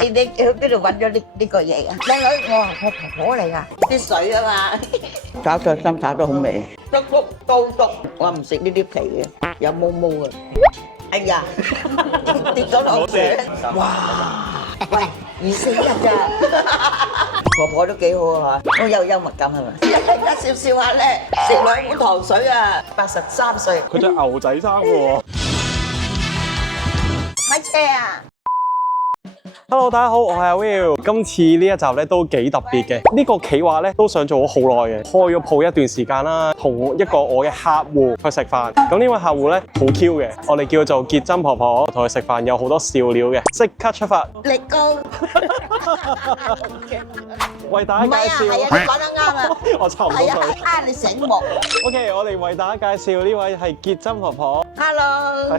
你去邊度揾咗呢個嘢㗎？靚女，我婆婆嚟㗎，啲水啊嘛，炒菜心炒得好味，篤篤刀篤，我唔食呢啲皮嘅，有毛毛嘅。哎呀，跌咗落水，哇！喂，24日咋？婆婆都幾好啊，好有幽默感係咪？而家笑笑下咧，食2碗糖水啊，83歲。佢着牛仔衫喎。開車啊！ Hello， 大家好，我係阿 Will。今次呢一集咧都幾特別嘅，呢個企劃咧都想做咗好耐嘅，開咗鋪一段時間啦，同一個我嘅客戶去食飯。咁呢位客戶咧好 Q 嘅，我哋叫做結真婆婆，同佢食飯有好多笑料嘅，即刻出發。力高，為大家介紹，係啊，你講得啱啊，我插唔到係啊，佢。係你醒目。OK， 我哋為大家介紹呢位係結真婆婆。 Hello，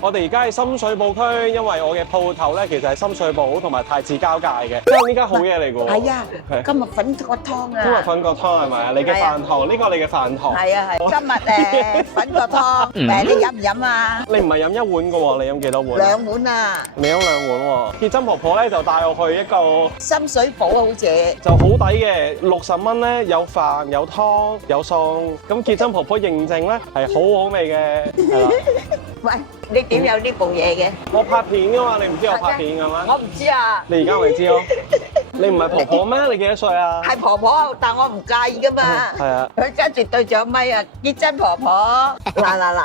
我哋而家喺深水埗區，因為我嘅鋪頭咧其實係深水埗同埋太子交界嘅，因為呢間好嘢嚟㗎喎。係啊，係今日粉個湯啊，今日粉個湯係咪啊？你嘅飯堂，呢個你嘅飯堂。係啊係，今日粉個湯，你飲唔飲啊？你唔係飲1碗㗎喎，你飲幾多碗？2碗啊！你飲2碗喎。結真婆婆咧就帶我去一個深水埗好似就好抵嘅，60蚊咧有飯有湯有餸。咁結真婆婆認證咧係好好味嘅，係啦。喂，你點有呢部嘢嘅？我拍片㗎嘛，你唔知我拍片㗎咩？我唔知啊。你而家咪知咯。你唔係婆婆咩？你幾多歲啊？係婆婆，但我唔介意噶嘛。係啊。佢跟住對住個咪啊，結真婆婆。嗱，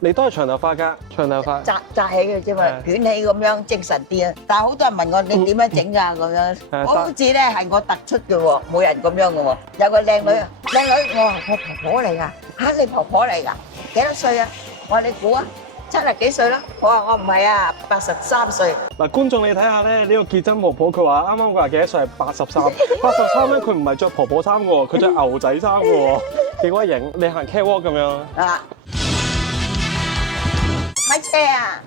你都係長頭髮㗎，長頭髮。紮起嘅啫嘛，捲起咁樣精神啲啊！但係好多人問我你點樣整㗎咁樣，我好似咧係我突出嘅喎，冇人咁樣嘅喎。有個靚女，靚女，我話我婆婆嚟㗎，嚇你婆婆嚟㗎？幾多歲啊？我話你估啊，70幾歲啦？我話我唔係啊，83歲。嗱，觀眾你睇下咧，呢個結真婆婆佢話啱啱佢話幾多歲係83咧，佢唔係着婆婆衫嘅喎，佢着牛仔衫嘅喎，幾鬼型！你行 catwalk 咁樣。啊！開車啊！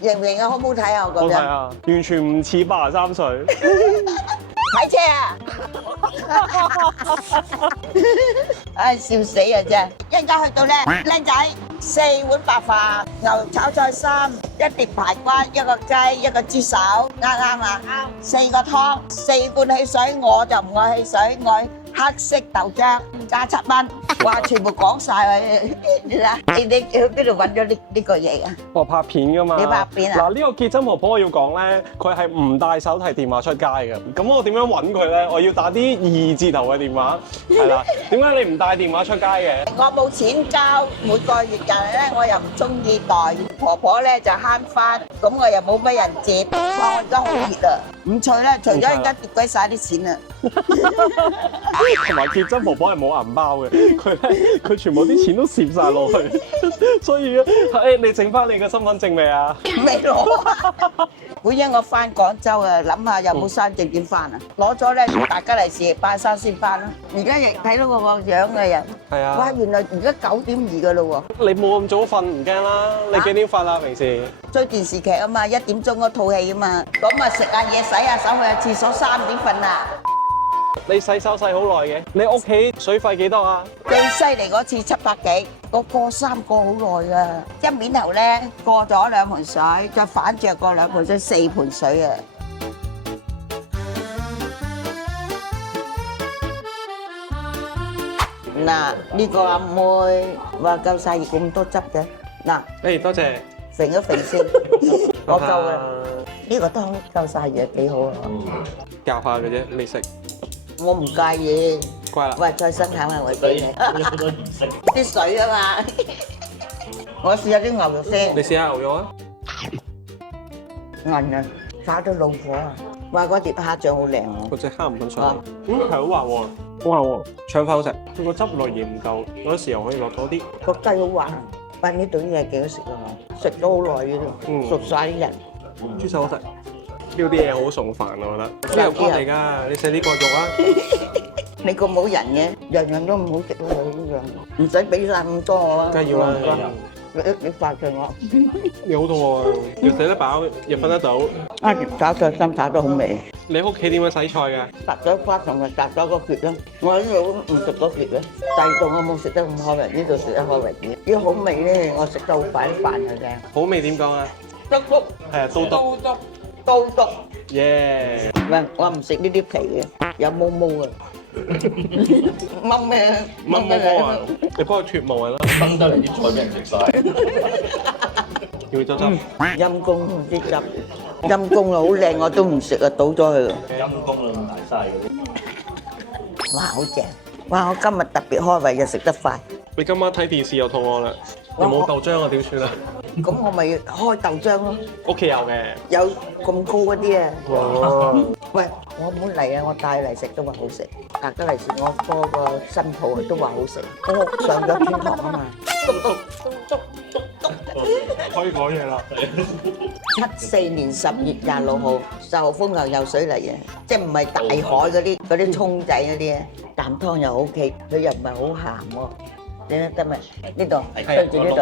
型唔型啊？好唔好睇啊？我覺得。好睇啊！完全唔似83歲。睇車啊！唉，笑死啊真係！一陣間去到咧，靚仔4碗白飯、牛炒菜心、1碟排骨、1個雞、1個豬手，啱啊？啱。4個湯、4罐汽水，我就唔愛汽水，愛黑色豆漿，加7蚊。哇！全部講晒喎，你睇你去邊度揾咗呢個嘢㗎？我拍片㗎嘛。你拍片啊？嗱，呢個結真婆婆我要講咧，佢係唔帶手提電話出街嘅。咁我點樣揾佢咧？我要打啲2字頭嘅電話，係啦。點解你唔帶電話出街嘅？我冇錢交每個月，但係咧我又唔中意袋，婆婆咧就慳翻，咁我又冇乜人接。哇！我而家好熱啊，唔脆咧，除咗而家跌鬼晒啲錢啊！同埋結真婆婆係冇銀包嘅，佢全部啲錢都攝晒落去，所以咧，你整翻你嘅身份證未啊？未攞。本應我翻廣州啊，諗下有冇身證點翻啊？攞咗咧，大家利是拜山先翻啦。而家亦睇到我個樣嘅人，係啊。哇！原來而家9點2噶咯喎。你冇咁早瞓唔驚啦？你幾點瞓啊？平時追電視劇啊嘛，1點鐘嗰套戲啊嘛，咁啊食下嘢洗下手去廁所3點瞓啦。你洗手洗好耐嘅，你屋企水費幾多啊？最犀利嗰次700幾，我過3個好耐噶，一面頭咧過咗2盆水，再反着過2盆水，4盆水啊！嗱，呢個阿妹話夠晒熱咁多汁嘅，嗱，誒多謝，揈一揈先，我夠啦，呢個湯夠晒熱幾好啊！教下嘅啫，你食。我唔介意，乖啦。喂，再生下我俾你，啲水啊嘛，我試下啲牛肉先。你試下牛肉啊！韌啊，炒到老火啊！哇，嗰碟蝦醬好靚啊！嗰隻蝦唔肯上嚟，係好滑喎，好滑喎，腸粉好食。佢個汁落鹽唔夠，嗰時候可以落多啲。個雞好滑，喂，呢度啲嘢幾好食啊！食咗好耐嘅都，熟晒啲人。豬手好食。呢啲嘢好送飯我覺得。呢個骨嚟㗎，你食呢個肉啊？你咁冇人嘅，樣樣都唔好食咯，呢樣唔使俾晒咁多我啦。梗係要啦。你發佢我。你好肚餓啊！要食得飽，又瞓得到。啊，炒菜心炒得好味。你屋企點樣洗菜㗎？摘咗花同埋摘咗個血啦。我呢度唔食個血嘅，第二度我冇食得咁開胃，呢度食得開胃啲。啲好味咧，我食得好快飯嘅啫。好味點講啊？竹竹係啊，都得。刀竹。耶！喂，我唔食呢啲皮嘅，有毛毛嘅。掹咩？乜毛啊？你幫佢脱毛係啦。掹得嚟啲菜俾人食晒。要唔要執？陰公啲汁，陰公啊好靚，我都唔食啊，倒咗佢。陰公啦，咁大晒嗰啲。哇，好正！哇，我今日特別開胃嘅，食得快。你今晚睇電視又肚餓啦，有冇豆漿啊？點算啊？咁我咪開豆漿咯，屋企有嘅。有咁高嗰啲啊！哦，喂，我唔嚟啊！我帶嚟食都話好食。大家嚟時我嗰個新抱都話好食。我上咗天堂啊嘛！可以講嘢啦。74年10月26號10號風球游水嚟嘅，即係唔係大海嗰啲涌仔嗰啲啊？啖湯又 OK，佢又唔係好鹹喎。你得咪？呢度對住呢度，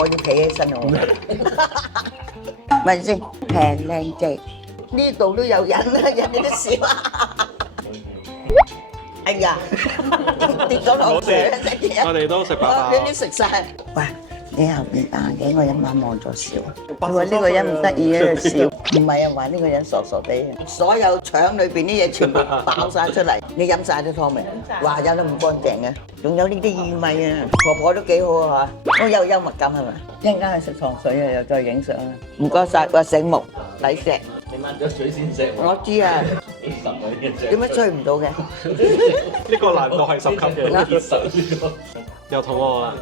我要企起身喎。咪先平靚正，呢度都有人啦，人哋都笑。哎呀，跌咗落嚟啦！我哋都食飽飽。你啲食晒。喂，你後面戴眼鏡個人眼望咗笑。佢話呢個人唔得意喺度笑，唔係啊，話呢個人傻傻地啊！所有腸裏邊啲嘢全部爆晒出嚟，你飲晒啲湯未？話飲得唔乾淨嘅，仲有呢啲薏米啊，婆婆都幾好啊嚇，都有幽默感係咪？一陣間去食糖水啊，又再影相啊！唔該晒，話醒目抵食。你抹咗水先食。我知啊，點解吹唔到嘅？呢個難度係10級嘅，結實呢個又肚餓啦。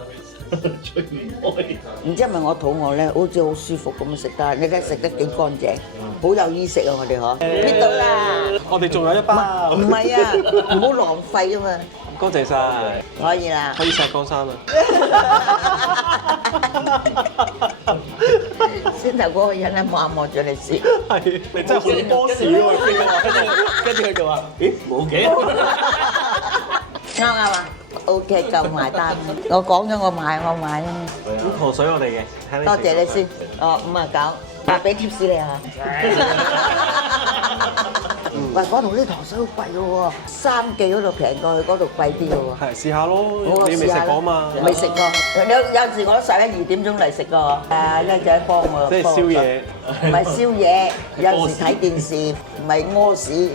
吹唔開。唔知係咪我肚餓咧，好似好舒服咁食得，你睇食得幾乾淨，好有衣食啊！我哋嗬，呢度啦，我哋仲有一包。唔係啊，唔好浪費啊嘛，多謝晒，可以啦。可以石江山啦。先頭嗰個人咧望住你笑，係，你真係好多事喎，跟住佢就話：咦，冇嘅。啱啱啊？OK，夠埋單。我講咗我買啊。咁糖水我哋嘅，多謝你先。哦，59，我俾貼士你啊。喂，嗰度啲糖水好貴嘅喎，3記嗰度平過去嗰度貴啲嘅喎。係試下咯，我你未食過嘛？未食過，有時我都11、2點鐘嚟食過。一仔幫我。即係宵夜。唔係宵夜，有時睇電視，唔係屙屎。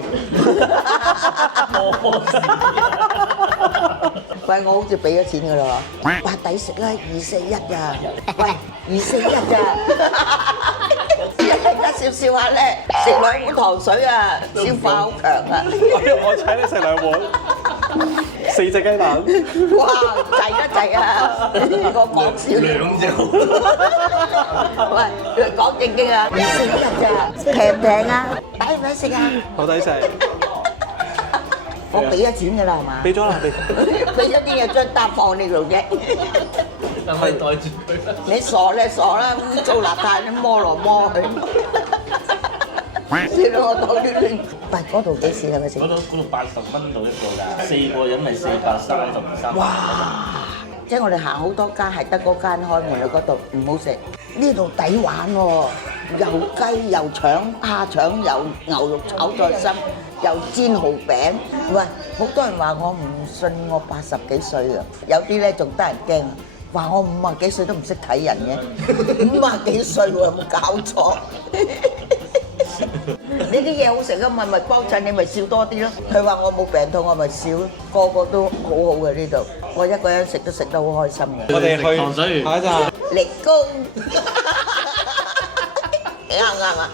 喂，我好似俾咗錢㗎啦喎，哇抵食啦，241㗎，喂241㗎，一陣間笑笑下咧，食2碗糖水啊，消化好強啊！我請你食2碗，4隻雞蛋。哇，滯得滯啊！我講笑。2隻好。喂，講正經啊，241㗎，平唔平啊？抵唔抵食啊？好抵食。我俾咗錢㗎啦，係嘛？俾咗啦，俾咗啲嘢張單放呢度啫。係袋住佢啦。你傻咧傻啦，污糟邋遢，你摸來摸去。算啦，我當啲亂。喂，嗰度幾時係咪先？嗰度80蚊到一個㗎，4個人咪430。哇！即係我哋行好多間，係得嗰間開門啊，嗰度唔好食。呢度抵玩喎，又雞又腸、蝦腸，又牛肉炒菜心，又煎蠔餅。喂，好多人話我唔信我80幾歲啊，有啲咧仲得人驚，話我50幾歲都唔識睇人嘅，50幾歲喎，有冇搞錯？呢啲嘢好食啊嘛，咪幫襯你咪笑多啲咯。佢話我冇病痛，我咪笑咯。個個都好好嘅呢度，我一個人食都食得好開心嘅。我哋去糖水下一站。力高，啱唔啱啊？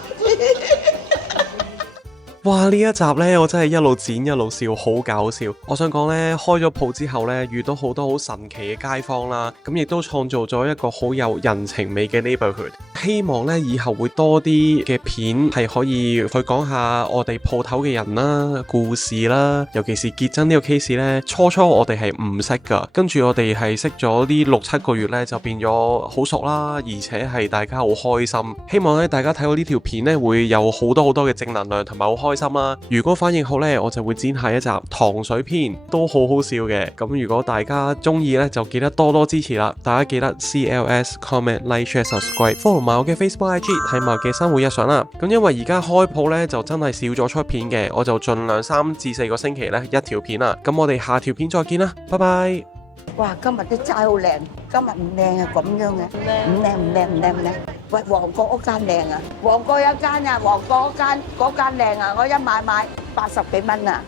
哇！呢一集呢，我真係一路剪一路笑，好搞笑。我想講呢，開咗鋪之後呢，遇到好多好神奇嘅街坊啦，咁亦都創造咗一個好有人情味嘅 neighborhood。希望呢，以後會多啲嘅片係可以去講下我哋鋪頭嘅人啦、故事啦，尤其是結真呢個 case 呢，初我哋係唔識噶，跟住我哋係識咗呢6、7個月呢，就變咗好熟啦，而且係大家好開心。希望呢，大家睇到呢條片呢，會有好多嘅正能量同埋好開心啦。如果反應好呢，我就會剪下一集糖水篇，都好好笑嘅。咁如果大家中意呢，就記得多多支持啦。大家記得 CLS comment like share subscribe，follow 埋我嘅 Facebook IG 睇埋嘅生活日常啦。咁因為而家開鋪呢，就真係少咗出片嘅，我就盡量3至4個星期呢一條片啦。咁我哋下條片再見啦，拜拜。哇！今日啲齋好靚，今日唔靚啊咁樣嘅，唔靚。喂，旺角嗰間靚啊！旺角有一間啊，旺角嗰間靚啊！我一買80幾蚊啊！